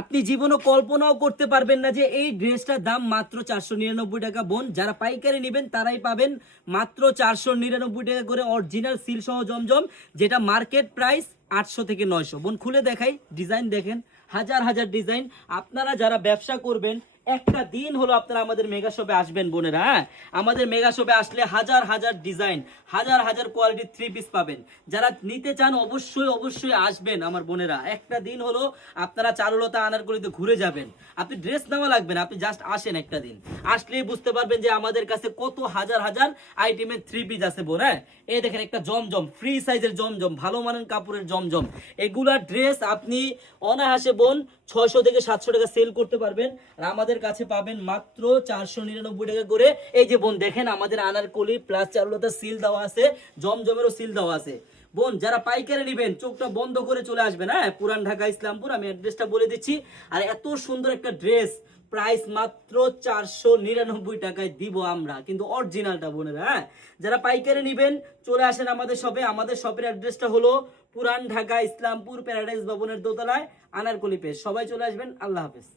আপনি জীবনে কল্পনাও করতে পারবেন না যে এই ড্রেসটার দাম মাত্র 499 টাকা। বোন যারা পাইকারি নেবেন তারাই পাবেন মাত্র 499 টাকা করে অরিজিনাল সিল সহ জমজম, যেটা মার্কেট প্রাইস 800 থেকে 900। বোন খুলে দেখাই, ডিজাইন দেখেন, হাজার হাজার ডিজাইন। আপনারা যারা ব্যবসা করবেন একটা দিন হলো আপনারা আমাদের মেগা শপে আসবেন বোনেরা। হ্যাঁ, আমাদের মেগা শপে আসলে হাজার হাজার ডিজাইন, হাজার হাজার কোয়ালিটির থ্রি পিস পাবেন। যারা নিতে চান অবশ্যই অবশ্যই আসবেন আমার বোনেরা। একটা দিন হলো আপনারা চারুলতা আনারকলিতে ঘুরে যাবেন। আপনি ড্রেস নেওয়া লাগবে না, আপনি জাস্ট আসেন একটা দিন, আসলেই বুঝতে পারবেন যে আমাদের কাছে কত হাজার হাজার আইটেমের থ্রি পিস আছে বোন। হ্যাঁ, এই দেখেন একটা জমজম, ফ্রি সাইজের জমজম, ভালো মানের কাপড়ের জমজম। এগুলা ড্রেস আপনি অনায়াসে বোন 600 থেকে 700 টাকা সেল করতে পারবেন, আর আমাদের কাছে পাবেন মাত্র 499 টাকা করে। এই যে বোন দেখেন আমাদের আনারকলি প্লাস চারুলতা সিল দেওয়া আছে, জমজমেরও সিল দেওয়া আছে। বোন যারা পাইকারি নেবেন চোখটা বন্ধ করে চলে আসবেন। হ্যাঁ, পুরান ঢাকা ইসলামপুর, আমি অ্যাড্রেসটা বলে দিচ্ছি। আর এত সুন্দর একটা ড্রেস প্রাইস মাত্র 499 টাকায় দিব আমরা, কিন্তু অরিজিনালটা বোনেরা। হ্যাঁ, যারা পাইকারি নেবেন চলে আসেন আমাদের শপে। আমাদের শপের অ্যাড্রেসটা হলো পুরান ঢাকা ইসলামপুর প্যারাডাইস ভবনের দোতলায় আনারকলি পেজ। সবাই চলে আসবেন। আল্লাহ হাফেজ।